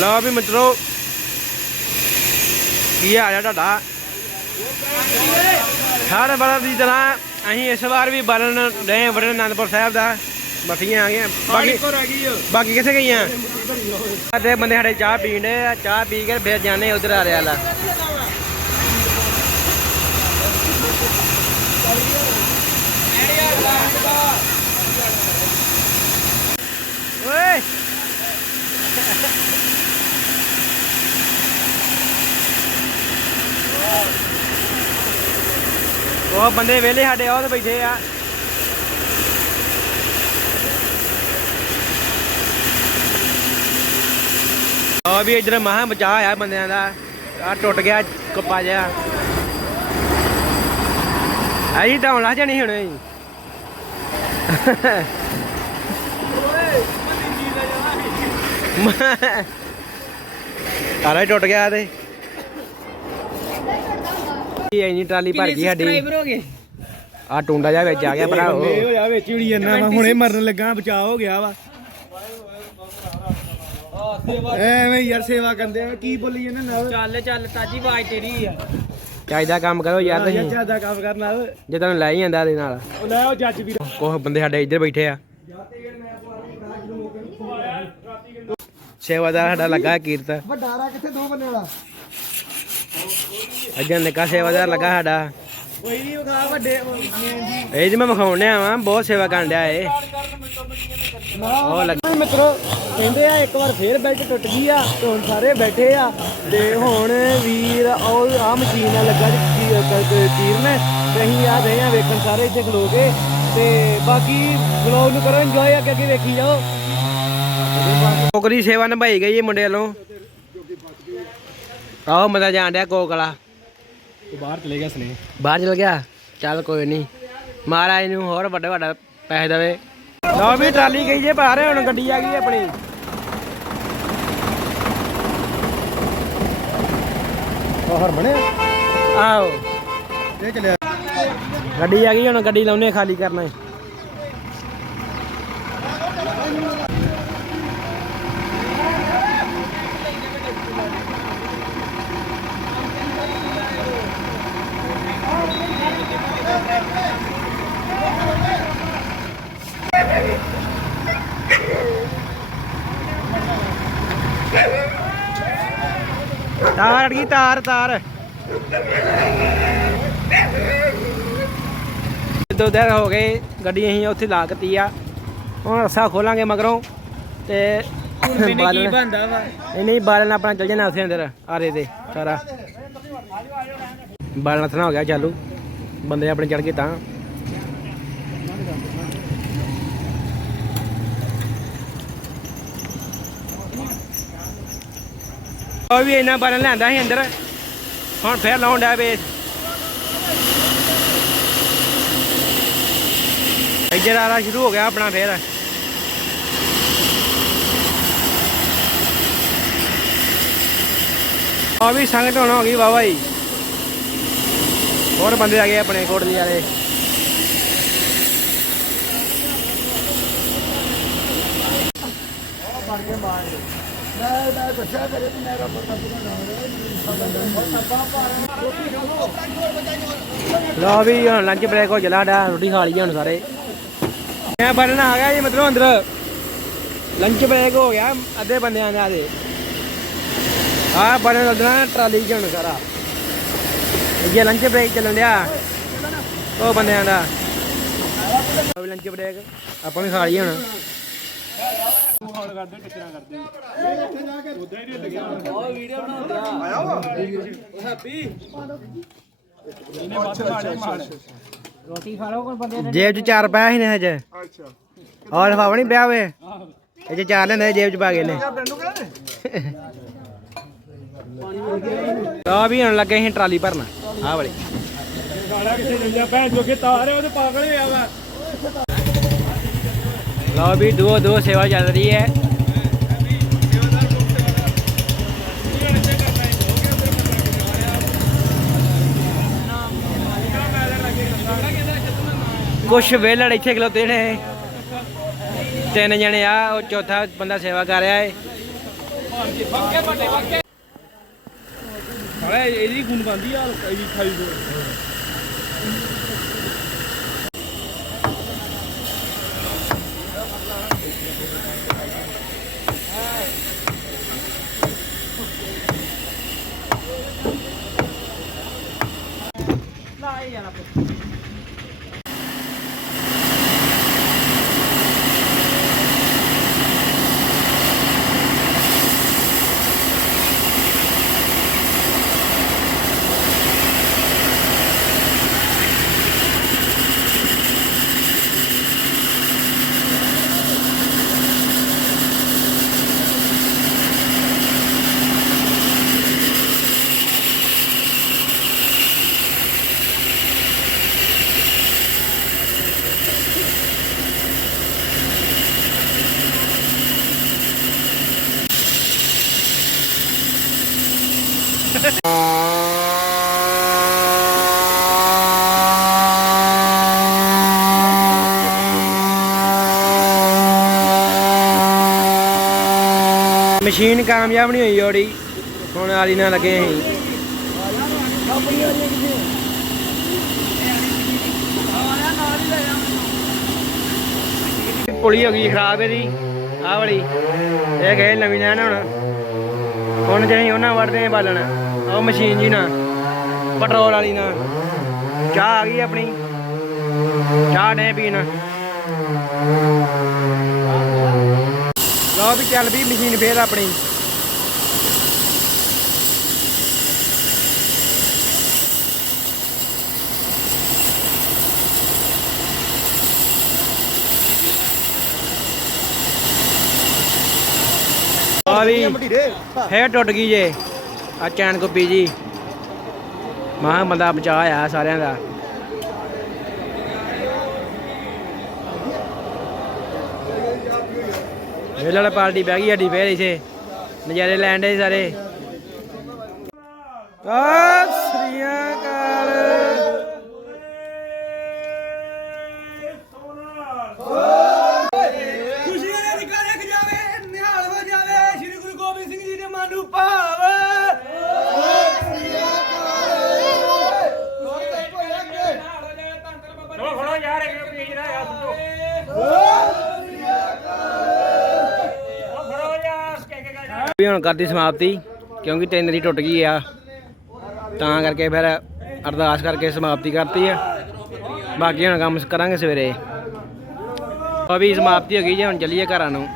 ਲਓ ਵੀ ਮਿੱਤਰੋ ਕੀ ਹਾਲ ਹੈ ਤੁਹਾਡਾ? ਹਰ ਵਾਰ ਦੀ ਤਰ੍ਹਾਂ ਅਸੀਂ ਇਸ ਵਾਰ ਵੀ ਬਾਲਣ ਰਹੇ ਬੜੇ ਆਨੰਦਪੁਰ ਸਾਹਿਬ ਦਾ। ਮੱਠੀਆਂ ਆ ਗਈਆਂ। ਬਾਕੀ ਬਾਕੀ ਕਿੱਥੇ ਗਈਆਂ? ਸਾਡੇ ਬੰਦੇ ਸਾਡੇ ਚਾਹ ਪੀਣ ਆ ਚਾਹ ਪੀ ਕੇ ਫਿਰ ਜਾਣੇ ਉਧਰ ਆ ਰਿਹਾ ਲਾ ਓਏ! ਉਹ ਬੰਦੇ ਵੇਲੇ ਸਾਡੇ ਉਹ ਤੇ ਬੈਠੇ ਆ। ਆ ਵੀ ਇਧਰ ਮਹਾ ਬਚਾ ਆ ਬੰਦਿਆਂ ਦਾ। ਆ ਟੁੱਟ ਗਿਆ ਕੱਪਾ ਜਿਹਾ। ਆਈ ਤਾਂ ਲਾ ਜਾਣੀ ਹੁਣ। ਇਹ ਆਰਾ ਟੁੱਟ ਗਿਆ ਤੇ। ਇਹ ਇੰਨੀ ਟਰਾਲੀ ਭਰ ਗਈ ਸਾਡੀ। ਹੋ ਗਏ? ਆ ਟੁੰਡਾ ਜਿਹਾ ਵਿੱਚ ਆ ਗਿਆ ਭਰਾ ਇਹ ਹੋਇਆ ਵਿੱਚ ਹੀ ਜੰਨਾ ਵਾ ਹੁਣੇ ਮਰਨ ਲੱਗਾ ਬਚਾਅ ਹੋ ਗਿਆ ਵਾ। ਐਵੇਂ ਯਾਰ ਸੇਵਾ ਕਰਦੇ ਆ ਕੀ ਬੋਲੀ ਜਾਂਦਾ ਨਾਲ? ਚੱਲ ਚੱਲ ਤਾਜੀ ਆਵਾਜ਼ ਤੇਰੀ ਆ। ਚਾਹੀਦਾ ਕੰਮ ਕਰੋ ਯਾਰ ਤੁਸੀਂ। ਜ਼ਿਆਦਾ ਕੰਮ ਕਰਨਾ ਜੇ ਤੁਹਾਨੂੰ ਲੈ ਹੀ ਜਾਂਦਾ ਇਹਦੇ ਨਾਲ। ਉਹ ਲੈ ਉਹ ਜੱਜ ਵੀਰ। ਕੋਹ ਬੰਦੇ ਸਾਡੇ ਇੱਧਰ ਬੈਠੇ ਆ। ਸੇਵਾਦਾਰ ਸਾਡਾ ਲੱਗਾ ਕੀਰਤ। ਵੱਡਾਰਾ ਕਿੱਥੇ ਦੋ ਬੰਨੇ ਵਾਲਾ? ਅੱਗੇ ਨਿੱਕਾ ਸੇਵਾਦਾਰ ਲੱਗਾ ਸਾਡਾ। ਕੋਈ ਨਹੀਂ ਵਿਖਾ ਵੱਡੇ ਇਹ ਜੀ ਮੈਂ ਵਿਖਾਉਣ ਡਿਆ ਵਾਂ ਬਹੁਤ ਸੇਵਾ ਕਰਨ ਡਿਆ ਇਹ। ਉਹ ਲੱਗਾ ਮਿੱਤਰੋ ਕਹਿੰਦੇ ਆ ਇੱਕ ਵਾਰ ਫੇਰ ਬੈਲਟ ਟੁੱਟ ਗਈ ਆ ਤੇ ਹੁਣ ਸਾਰੇ ਬੈਠੇ ਆ। ਤੇ ਹੁਣ ਵੀਰ ਉਹ ਆ ਮਸ਼ੀਨ ਨਾਲ ਲੱਗਾ ਜੀ ਕ- ਚੀਰਨ। ਤੇ ਅਸੀਂ ਆ ਰਹੇ ਆ ਵੇਖਣ ਸਾਰੇ ਇੱਥੇ ਖਲੋ ਕੇ। ਤੇ ਬਾਕੀ ਵਲੌਗ ਨੂੰ ਕਰੋ ਇੰਜੋਏ ਅੱਗੇ ਅੱਗੇ ਵੇਖੀ ਜਾਓ। ਕੋਕਰੀ ਸੇਵਾ ਨਿਭਾਈ ਗਈ ਇਹ ਮੁੰਡੇ ਵੱਲੋਂ। ਆਓ ਮਜ਼ਾ ਜਾਣ ਡਿਆ ਕੋਕ ਵਾਲਾ। ਬਾਹਰ ਚਲੇ ਗਿਆ ਸਨੇ ਬਾਹਰ ਚਲ ਗਿਆ। ਚੱਲ ਕੋਈ ਨਹੀਂ ਮਹਾਰਾਜ ਨੂੰ ਹੋਰ ਵੱਡੇ ਵੱਡਾ ਪੈਸੇ ਦੇਵੇ। ਲਓ ਵੀ ਟਰਾਲੀ ਗਈ ਜੇ ਬਾਹਰ ਹੁਣ ਗੱਡੀ ਆ ਗਈ ਆਪਣੀ। ਹਰ ਬਣੇ ਆਓ ਇਹ ਚੱਲਿਆ ਗੱਡੀ ਆ ਗਈ ਹੁਣ ਗੱਡੀ ਲਾਉਨੇ ਖਾਲੀ ਕਰਨਾ। ਹੈ ਤਾਰ ਅੜ ਗਈ ਤਾਰ ਤਾਰ। ਦੋ ਦਿਨ ਹੋ ਗਏ ਗੱਡੀ ਅਸੀਂ ਉੱਥੇ ਲਾਕਤੀ ਆ। ਹੁਣ ਰਸਾ ਖੋਲਾਂਗੇ ਮਗਰੋਂ ਤੇ ਕੀ ਬਾਲਣ ਬੰਦਾ ਵਾ। ਇਹ ਨਹੀਂ ਬਾਲਣ ਆਪਣਾ ਚੱਲ ਜਾਣਾ ਉੱਥੇ ਅੰਦਰ ਆਰੇ ਦੇ ਸਾਰਾ। ਬਾਲਣ ਥਣਾ ਹੋ ਗਿਆ ਚਾਲੂ। ਬੰਦੇ ਆਪਣੇ ਚੜ ਗਏ ਤਾਂ। ਉਹ ਵੀ ਇੰਨਾ ਬਾਲਣ ਲੈਂਦਾ ਸੀ ਅੰਦਰ। ਹੁਣ ਫੇਰ ਲਾਉਣ ਡਿਆ ਵੇ। ਇੱਧਰ ਆਲਾ ਸ਼ੁਰੂ ਹੋ ਗਿਆ ਆਪਣਾ ਫੇਰ। ਆ ਵੀ ਸੰਗਤ ਹੋਣਾ ਹੋ ਗਈ ਵਾਵਾ ਜੀ। ਹੋਰ ਬੰਦੇ ਆ ਗਏ ਆਪਣੇ ਕੋਟਲੀ ਵਾਲੇ। ਲਓ ਵੀ ਹੁਣ ਲੰਚ ਬ੍ਰੇਕ ਹੋ ਚਲਾ ਡਾ ਰੋਟੀ ਖਾ ਲਈ ਹੁਣ ਸਾਰੇ। ਮੈਂ ਬਣਨਾ ਆ ਗਿਆ ਜੀ ਮਤਲਬ ਅੰਦਰ। ਲੰਚ ਬ੍ਰੇਕ ਹੋ ਗਿਆ ਅੱਧੇ ਬੰਦਿਆਂ ਦਾ ਦੇ ਆ ਬਣੇ ਲੱਗਣਾ ਟਰਾਲੀ ਚ ਹੁਣ ਸਾਰਾ। ਇਹ ਲੰਚ ਬ੍ਰੇਕ ਚੱਲਣ ਡਿਆ, ਉਹ ਬੰਦਿਆਂ ਦਾ। ਲੰਚ ਬ੍ਰੇਕ ਆਪਾਂ ਵੀ ਖਾ ਲਈ ਹੁਣ। ਰੋਟੀ ਖਾ ਲਓ ਕੋਈ ਬੰਦੇ ਜੇਬ ਚ ਚਾਰ ਪਿਆ ਸੀ ਨੇ ਹਜੇ। ਅੱਛਾ। ਔਰ ਲਫਾਫਾ ਨਹੀਂ ਪਿਆ ਵੇ? ਇਹ ਚ ਚਾਰ ਲੈਂਦੇ ਜੇਬ ਚ ਪਾ ਗਏ ਨੇ ਆ ਵੀ ਹੁਣ ਲੱਗੇ ਸੀ ਟਰਾਲੀ ਭਰਨ। ਆਹ ਵਾਲੀ। ਗਾੜਾ ਕਿੱਥੇ ਜਾਂਦਾ ਭੈਣ ਜੋਗੇ ਤਾਰ ਹੈ ਉਹਦੇ ਪਾਗਲ ਹੋਇਆ ਵਾ। ਲਓ ਵੀ ਦੋ ਦੋ ਸੇਵਾ ਚੱਲ ਰਹੀ ਹੈ। ਕੁਛ ਵੇਲੜ ਇੱਥੇ ਖਲੋਤੇ ਨੇ। ਤਿੰਨ ਜਣੇ ਆ, ਉਹ ਚੌਥਾ ਬੰਦਾ ਸੇਵਾ ਕਰ ਰਿਹਾ ਹੈ ਸਾਲੇ ਇਹਦੀ ਖੂਨ ਬੰਦੀ ਆ ਇਹਦੀ ਖਾਈ ਦੋ ella la puerta. ਮਸ਼ੀਨ ਕਾਮਯਾਬ ਨਹੀਂ ਹੋਈ ਓੜੀ ਹੁਣ ਆਲੀ ਨਾਲ ਲੱਗੇ ਅਸੀਂ। ਪੁਲੀ ਹੋ ਗਈ ਖਰਾਬ ਇਹਦੀ। ਆਹ ਵਾਲੀ। ਇਹ ਗਏ ਨਵੀਂ ਲੈਣ ਹੁਣ। ਹੁਣ ਜੇ ਉਹਨਾਂ ਵੜਦੇ ਆ ਬਾਲਣ। ਉਹ ਮਸ਼ੀਨ ਜੀ ਨਾ, ਪੈਟਰੋਲ ਵਾਲੀ ਨਾ। ਚਾਹ ਆ ਗਈ ਆਪਣੀ। ਚਾਹ ਡੇ ਪੀਣ। ਲਓ ਵੀ ਚੱਲ ਵੀ ਮਸ਼ੀਨ ਫੇਰ ਆਪਣੀ। ਆ ਵੀ, ਫੇਰ ਟੁੱਟ ਗਈ ਜੇ। ਆ ਚੈਨ ਕੁੱਪੀ ਜੀ। ਮਹਾ ਬੰਦਾ ਬਚਾ ਆ ਸਾਰਿਆਂ ਦਾ। ਇਹ ਵਾਲਾ ਪਾਰਟੀ ਬਹਿ ਗਈ ਸਾਡੀ ਫੇਰ ਇਥੇ। ਨਜ਼ਾਰੇ ਲੈਣ ਦੇ ਸਾਰੇ। ਆ ਸ੍ਰੀਆ ਖੁਸ਼ੀਆਂ ਦੇ ਅਧਿਕਾਰੇ ਖਜਾਵੇ ਨਿਹਾਲ ਹੋ ਜਾਵੇ। ਸ੍ਰੀ ਗੁਰੂ ਗੋਬਿੰਦ ਸਿੰਘ ਜੀ ਦੇ ਮਨ ਨੂੰ ਭਾਵ ਵੀ ਹੁਣ ਕਰਦੀ ਸਮਾਪਤੀ, ਕਿਉਂਕਿ ਤਿੰਨ ਦੀ ਟੁੱਟ ਗਈ ਆ। ਤਾਂ ਕਰਕੇ ਫਿਰ ਅਰਦਾਸ ਕਰਕੇ ਸਮਾਪਤੀ ਕਰਤੀ ਆ। ਬਾਕੀ ਹੁਣ ਕੰਮ ਕਰਾਂਗੇ ਸਵੇਰੇ। ਉਹ ਵੀ ਸਮਾਪਤੀ ਹੋ ਗਈ ਜੀ ਹੁਣ ਚੱਲੀਏ ਘਰਾਂ ਨੂੰ।